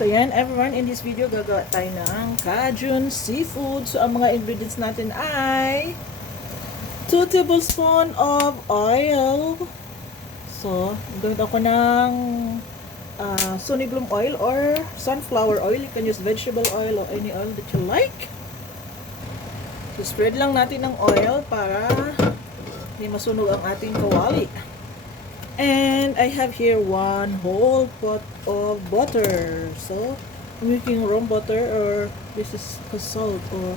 So yan everyone, in this video gagawa tayo ng Cajun seafood. So ang mga ingredients natin ay 2 tablespoons of oil. So gamit ako ng Sunny Bloom oil or sunflower oil. You can use vegetable oil or any oil that you like. So spread lang natin ng oil para hindi masunog ang ating kawali. And I have here 1 whole pot of butter. So, I'm making warm butter or this is salt or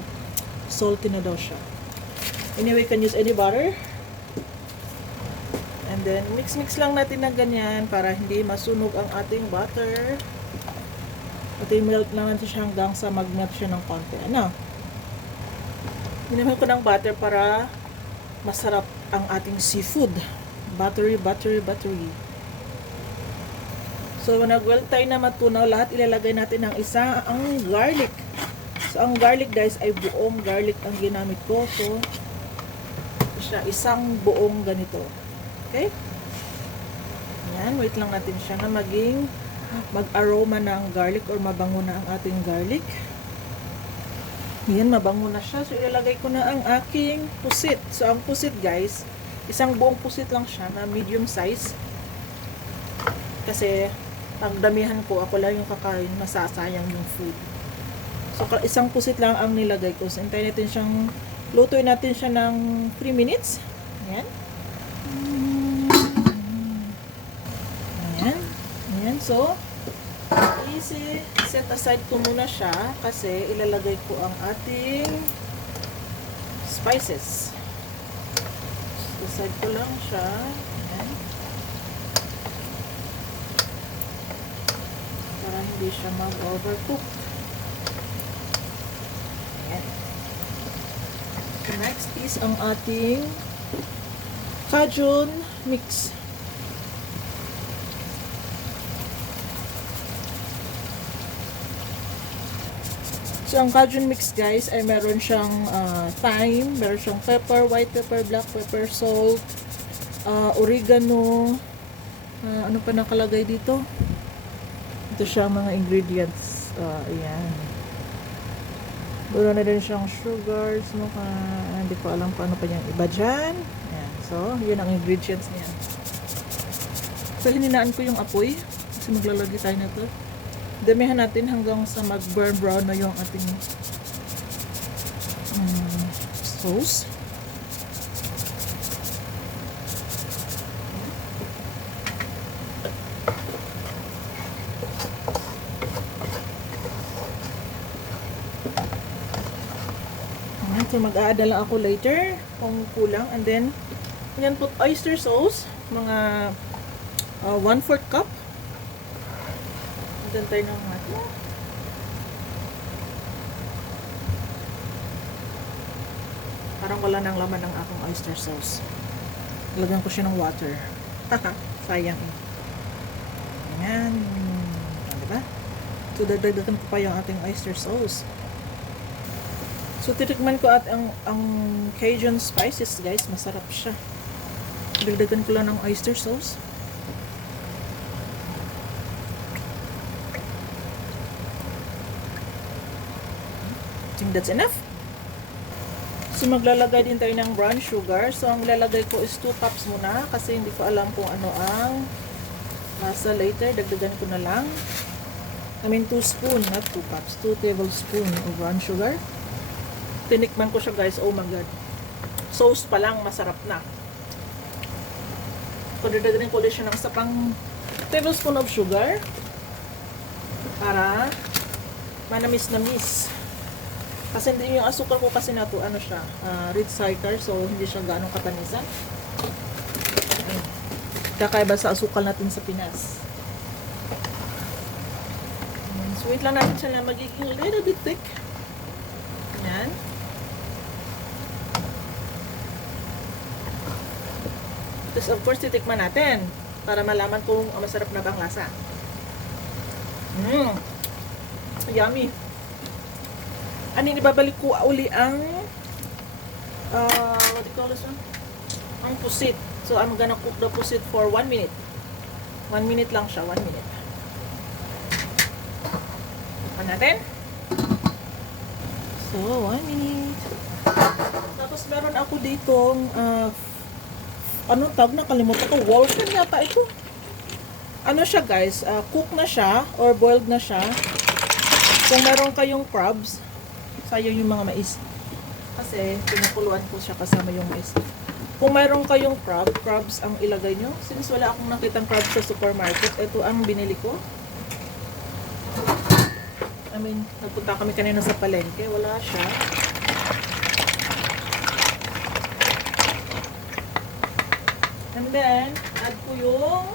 salty na daw siya. Anyway, you can use any butter. And then, mix-mix lang natin na ganyan para hindi masunog ang ating butter. At i-melt lang natin siya hanggang sa mag-melt siya ng konti. Ano? Ginamit ko ng butter para masarap ang ating seafood. Buttery. So, nag-well tayo na matunaw, lahat ilalagay natin ng ang garlic. So, ang garlic guys ay buong garlic ang ginamit ko. So, siya isang buong ganito. Okay? Yan, wait lang natin siya na mag-aroma ng garlic or mabango na ang ating garlic. Yan, mabango na siya. So, ilalagay ko na ang aking pusit. So, ang pusit guys, isang buong pusit lang siya na medium size. Kasi, pag damihan ko, ako lang yung kakain, masasayang yung food. So, isang pusit lang ang nilagay ko. So, hintayin natin siyang, lutuin natin siya ng 3 minutes. Ayan. Ayan. So, easy. Set aside ko muna siya kasi ilalagay ko ang ating spices. Aside ko lang siya. Ayan. Para hindi siya mag-overcook. Ayan. Next is ang ating Cajun mix. So, ang Cajun mix guys ay meron siyang thyme, meron siyang pepper, white pepper, black pepper, salt, oregano, ano pa nakalagay dito? Ito siya mga ingredients. Ayan. Meron na din siyang sugar, hindi ko alam kung ano pa yung iba dyan. Ayan. So, yun ang ingredients niya. So, hininaan ko yung apoy kasi maglalagay tayo na ito. Damihan natin hanggang sa mag-burn brown na yung ating sauce. So mag-a-add lang ako later kung kulang. And then, yan po oyster sauce, mga 1/4 cup. Doon tayo ng mati. Parang wala nang laman ng akong oyster sauce. Lagyan ko siya ng water. Sayang eh. Ayan. Diba? So, dagdagan ko pa yung ating oyster sauce. So, titikman ko at ang Cajun spices, guys. Masarap siya. Dagdagan ko lang ng oyster sauce. I think that's enough. So, maglalagay din tayo ng brown sugar. So, ang lalagay ko is 2 cups muna kasi hindi ko alam kung ano ang lasa later. Dagdagan ko na lang. 2 spoon, not 2 cups. 2 tablespoon of brown sugar. Tinikman ko siya guys. Oh my God. Sauce pa lang, masarap na. So, dagdagan ko ulit siya ng isa pang tablespoon of sugar para manamis-namis. Kasi hindi yung asukal ko kasi na to, ano siya, rich cider, so hindi siya ganong katanisan. Kakaiba sa asukal natin sa Pinas. So wait lang natin siya na magiging a little bit thick. Yan. Tapos of course titikman natin para malaman kung masarap na bang lasa. Yummy. Aning ibabalik ko uli ang what do you call this one? Ang pusit. So I'm gonna cook the pusit for 1 minute. 1 minute lang siya, 1 minute. On natin. So, 1 minute. Tapos meron ako ditong anong tawag na, kalimutan ko, Wolfen yata ito. Ano siya guys, cook na siya or boiled na siya. Kung meron kayong crabs, sayang yung mga mais. Kasi pinakuluan ko siya kasama yung mais. Kung meron kayong crabs ang ilagay nyo. Since wala akong nakitang crabs sa supermarket, ito ang binili ko. I mean, nagpunta kami kanina sa palengke, wala siya. And then, add ko yung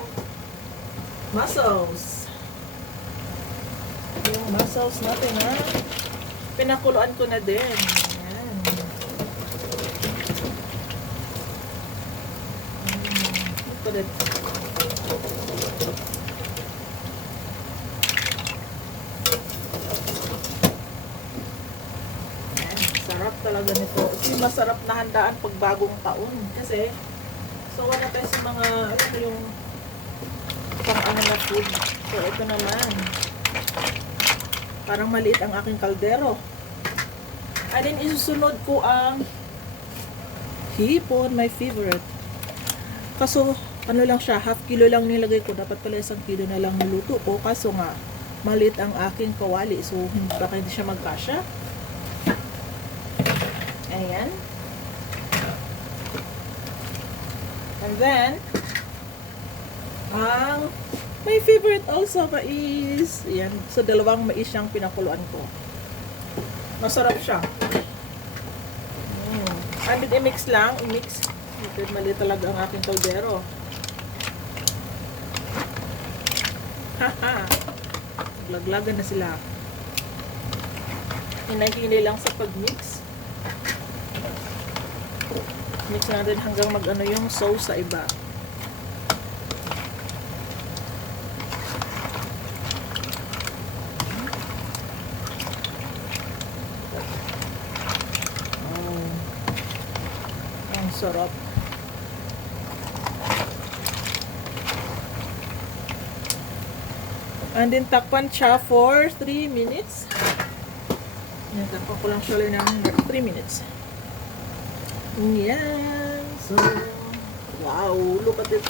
mussels. Yung mussels natin, ha? Pinakuluan ko na din. Ayan. Look at it. Sarap talaga nito. Ito yung masarap na handaan pag bagong taon. Kasi, so wala tayo sa mga, ano yung pang-ano na food. So, ito naman. Parang maliit ang aking kaldero. And then, isusunod ko ang hipon, my favorite. Kaso, ano lang siya, half kilo lang nilagay ko. Dapat pala 1 kilo na lang niluto ko. Kaso nga, maliit ang aking kawali. So, baka hindi siya magkasya. Ayan. And then, ang my favorite also mais. Ayan. So, 2 mais siyang pinakuluan ko. Masarap siya. I mean, i-mix lang. I-mix. Mali talaga ang aking kaldero. Haha. Laglagan na sila. Hinay-hinay lang sa pag-mix. Mix natin hanggang mag-ano yung sauce sa iba. Ang sarap. And then takpan siya for 3 minutes. Yan, takpan ko lang siya ng 3 minutes. Yan. So, wow, look at it.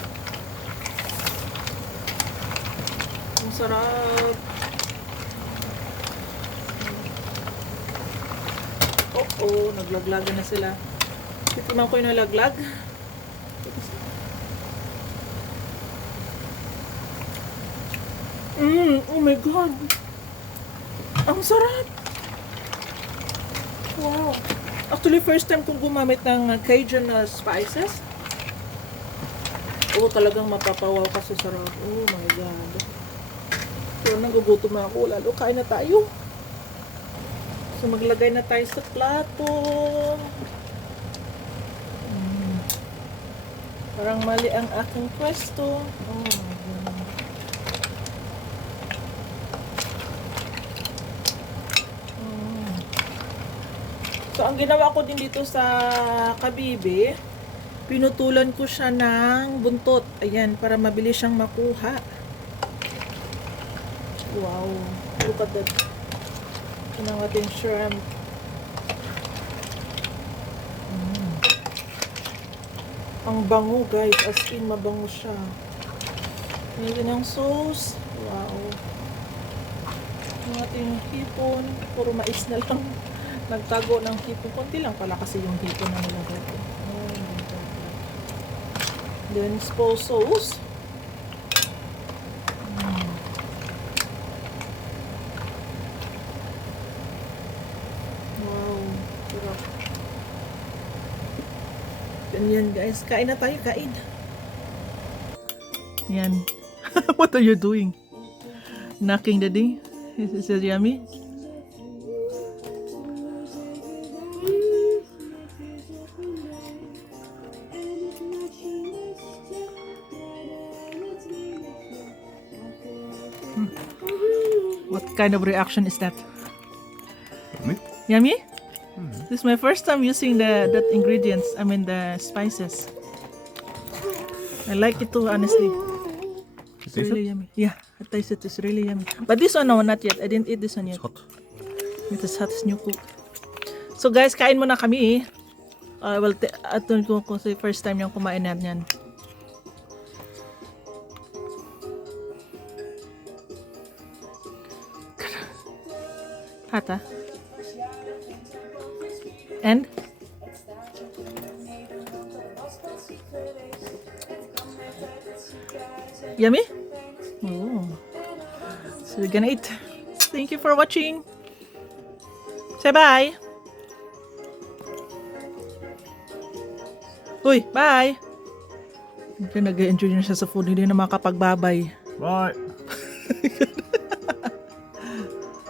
Ang sarap. Oh, naglaglagan na sila. Titiman ko yung nalaglag. Oh my God. Ang sarap. Wow. Actually, first time kong gumamit ng Cajun spices. Oh, talagang mapapawaw ka sa sarap. Oh my God. So, nagugutom na ako. Lalo, kain na tayo. So, maglagay na tayo sa plato. Parang mali ang aking pwesto. Oh my God. So, ang ginawa ko din dito sa kabibe, pinutulan ko siya ng buntot. Ayan, para mabilis siyang makuha. Wow. Look at that. Ito ng ating shrimp. Ang bango, guys. As in, mabango siya. Ito ng sauce. Wow. Ang ating hipon. Puro mais na lang. Nagtago ng hipon. Kunti lang pala kasi yung hipon na nilagay ko. Then, spoil sauce. Wow. Sarap. Ganyan guys. Kain na tayo. Kain. Yan. What are you doing? Knocking the day? Is it yummy? What kind of reaction is that? Yummy? Yummy? This is my first time using that ingredients. I mean the spices. I like it too, honestly. Is Taste really yummy. Yeah, I taste it. It's really yummy. But this one, no, not yet. I didn't eat this one It's yet. hot. It is hot as new cook. So guys, kain muna kami. Well, atun ko kasi first time niyang kumain na yan. Hot, ah? And? Yummy? Oh. So we're gonna eat. Thank you for watching. Say bye. Uy, bye. Nag-enjoy na siya sa food. Hindi na makapagbabay. Bye.